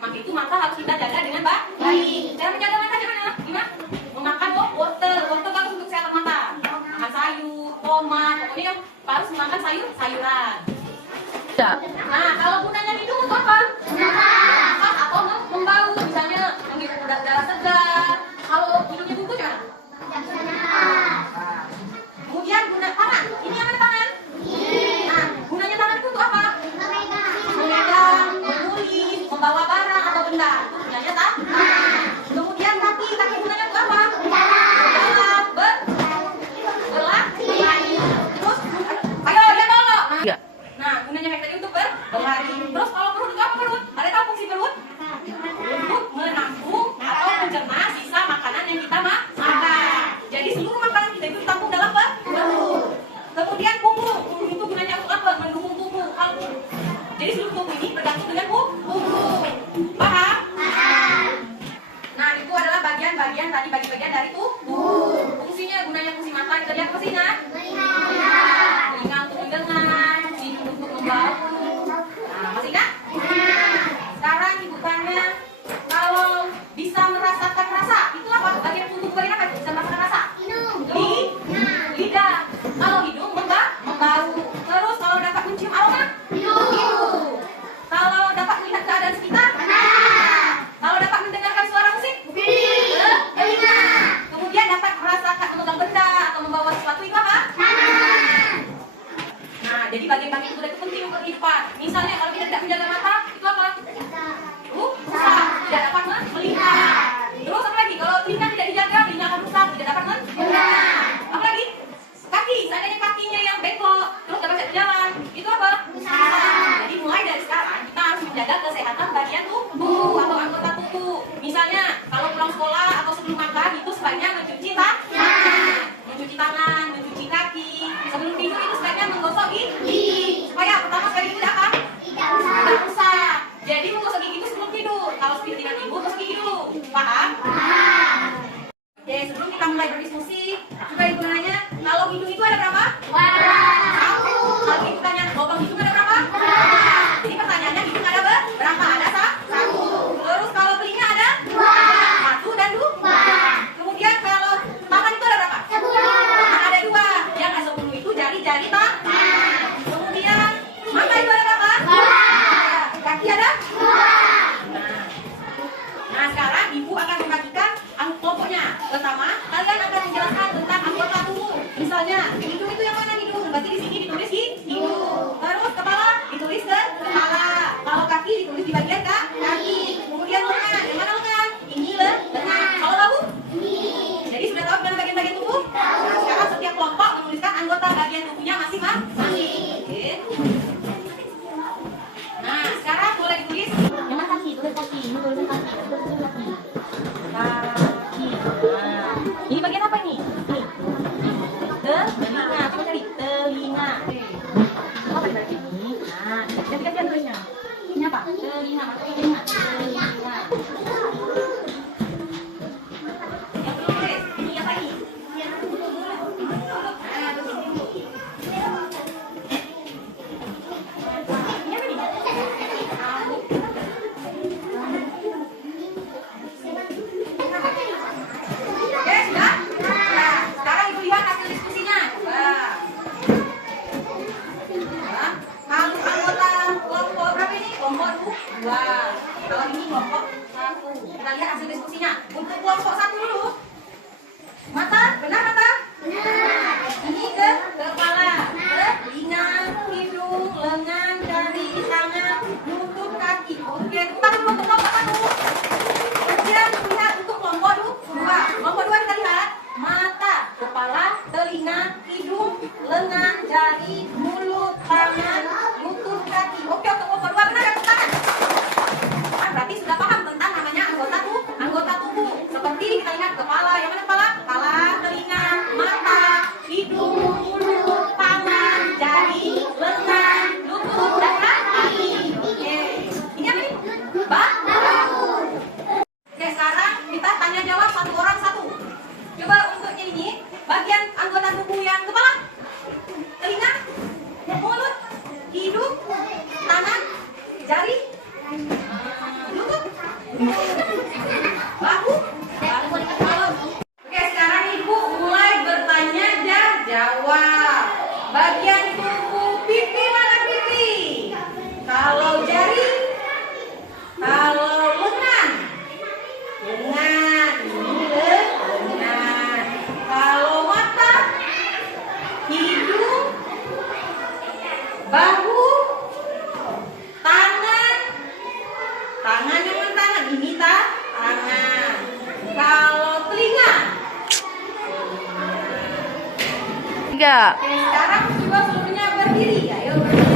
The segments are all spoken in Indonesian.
Maka itu mata harus kita jaga dengan baik. Cara menjaga mata gimana? Gimana? Memakan wortel. Wortel bagus untuk kesehatan mata. Makan sayur, tomat, pokoknya harus makan sayuran. Nah, kalau gunanya minum untuk apa? Atau membau, misalnya menghirup udara segar. Kalau minumnya bubuk gimana? Kemudian guna tangan. Ini yang mana tangan? Nah, gunanya tangan itu untuk apa? Memegang, menulis, membawa barang atau benda. Itu gunanya tangan. Kemudian kaki gunanya untuk apa? Berjalan, berlari. Terus, ayo dia tolong. Nah, gunanya kayak tadi untuk berlari. Terus kalau perut untuk apa perut? Ada tahu fungsi perut? Untuk menampung atau mencerna sisa makanan yang kita makan. Jadi seluruh makanan kita itu ditampung dalam perut. Kemudian punggung. Punggung itu gunanya untuk apa? Mendukung tubuh. Jadi seluruh tubuh ini bergantung dengan punggung. Paham? Nah, itu adalah bagian-bagian tadi, bagian dari tubuh. Fungsinya, gunanya fungsi mata itu dia apa sih, Nak? Telinga untuk mendengar, hidung untuk membau. Nah, masih ingat? Sekarang ibu tanya, kalau bisa merasakan rasa, itu apa? Bagian tubuh bagian apa? Bisa merasakan rasa? Lidah. Kalau hidung membau. Terus kalau dapat mencium aroma? Hidung. Kalau dapat melihat keadaan sekitar? Kalau dapat mendengarkan suara musik? Telinga. Kemudian dapat merasakan memegang benda atau membawa sesuatu itu apa? Nah, jadi bagian-bagian itu penting untuk kehidupan. Misalnya kalau kita tidak menjaga mata, itu apa? Rusak, tidak dapat melihat. Terus apa lagi? Kalau telinga tidak dijaga, telinga akan rusak, tidak dapat mendengar. Apa lagi? Kaki, seandainya kakinya yang bengkok, terus dapat jalan, itu apa? Jadi mulai dari sekarang kita harus menjaga kesehatan bagian tubuh atau anggota tubuh. Misalnya kalau pulang sekolah atau sebelum makan itu sebaiknya mencuci tangan, mencuci kaki. Sebelum tidur itu sebaiknya menggosok gigi supaya pertama sekali tidak apa? Tidak rusak. Jadi menggosok gigi itu sebelum tidur. Kalau sebelum tidur gosok gigi dulu. Paham? Oke, sebelum kita mulai berdiskusi, coba ibu nanya, kalau hidung itu ada berapa? Satu. Kalau ibu tanya, lubang hidung ada berapa? Jadi pertanyaannya hidung ada berapa? Ada satu. Terus kalau telinga ada? Satu dan dua. Kemudian kalau tangan itu ada berapa? Tangan ada dua. Yang ada 10 itu jari-jari tangan. Kemudian mata itu ada berapa? Kaki ada? Nah, sekarang ibu akan membagikan kelompoknya. Pertama, kalian akan menjelaskan tentang anggota tubuh. Misalnya, hidung itu yang mana hidung? Berarti di sini ditulis hidung. Terus kepala ditulis kepala. Kalau kaki ditulis di bagian kaki. Kemudian lengan, yang mana lengan? Ini lengan. Kalau bahu? Jadi sudah tahu dengan bagian-bagian tubuh? Nah, sekarang setiap kelompok menuliskan anggota bagian tubuhnya masing-masing. Oke. Nah, sekarang boleh ditulis. Yang mana kaki? Tulis kaki. Ini tulisan kaki. Nah, ini bagian apa ini? Telinga. Coba cari telinga. Apa berarti ini? Nah, ganti-gantian tulisnya. Ini apa? Telinga. Telinga. Yang belum tulis. Ini apa ini? Kalau ini kelompok 1. Kita lihat hasil diskusinya. Untuk kelompok 1 dulu. Mata, benar mata? Benar. Ini kepala, telinga, hidung, lengan, jari, tangan, lutut, kaki. Oke, kita dulu untuk kelompok 1. Kemudian lihat untuk kelompok 2. Kelompok 2 kita lihat mata, kepala, telinga, hidung, lengan, jari, mulut, tangan, lutut, kaki. Oke, untuk kelompok 2 benar ya, tangan. Berarti sudah paham tentang namanya anggota tubuh. Seperti kita ingat kepala, yang mana kepala? Kepala, telinga, mata, hidung, mulut, Bahu. Oke, sekarang Ibu mulai bertanya dan jawab. Bagian kuku pipi mana pipi? Kalau jari, kalau lengan, lengan, ini lengan. Kalau mata, hidung, bahu, tangan, tangan yang mana tangan? Ini tangan. Kalau telinga. Tiga. Oke, sekarang coba seluruhnya berdiri. Ayo berdiri.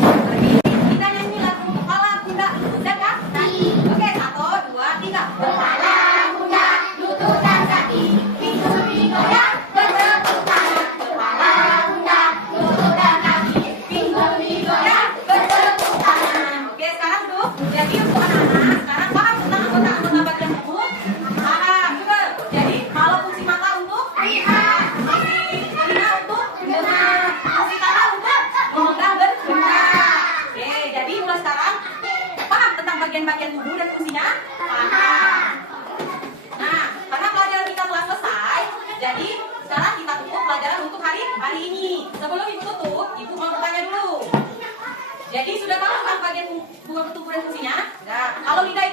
Berdiri. Kita nyanyi lagu kepala kuda. Udah kan? Oke, 1, 2, 3. Kepala kuda, lutut dan kaki, pinggul digoyang, bertepuk tangan. Kepala kuda, lutut dan kaki, pinggul digoyang, bertepuk tangan. Oke, sekarang tuh. Jadi untuk anak-anak, sekarang paham tentang anggota-anggota bagian tubuh? Paham. Coba. Jadi, kalau fungsi mata untuk Lihat, telinga untuk mendengar, fungsi tangan untuk memegang benda. Oke, jadi mulai sekarang paham tentang bagian-bagian tubuh dan fungsinya? Paham. Nah, karena pelajaran kita telah selesai, jadi sekarang kita tutup pelajaran untuk hari ini. Sebelum Ibu tutup, Ibu mau bertanya dulu. Jadi sudah tahu tentang bagian tubuh dan fungsinya? Nah, kalau lidah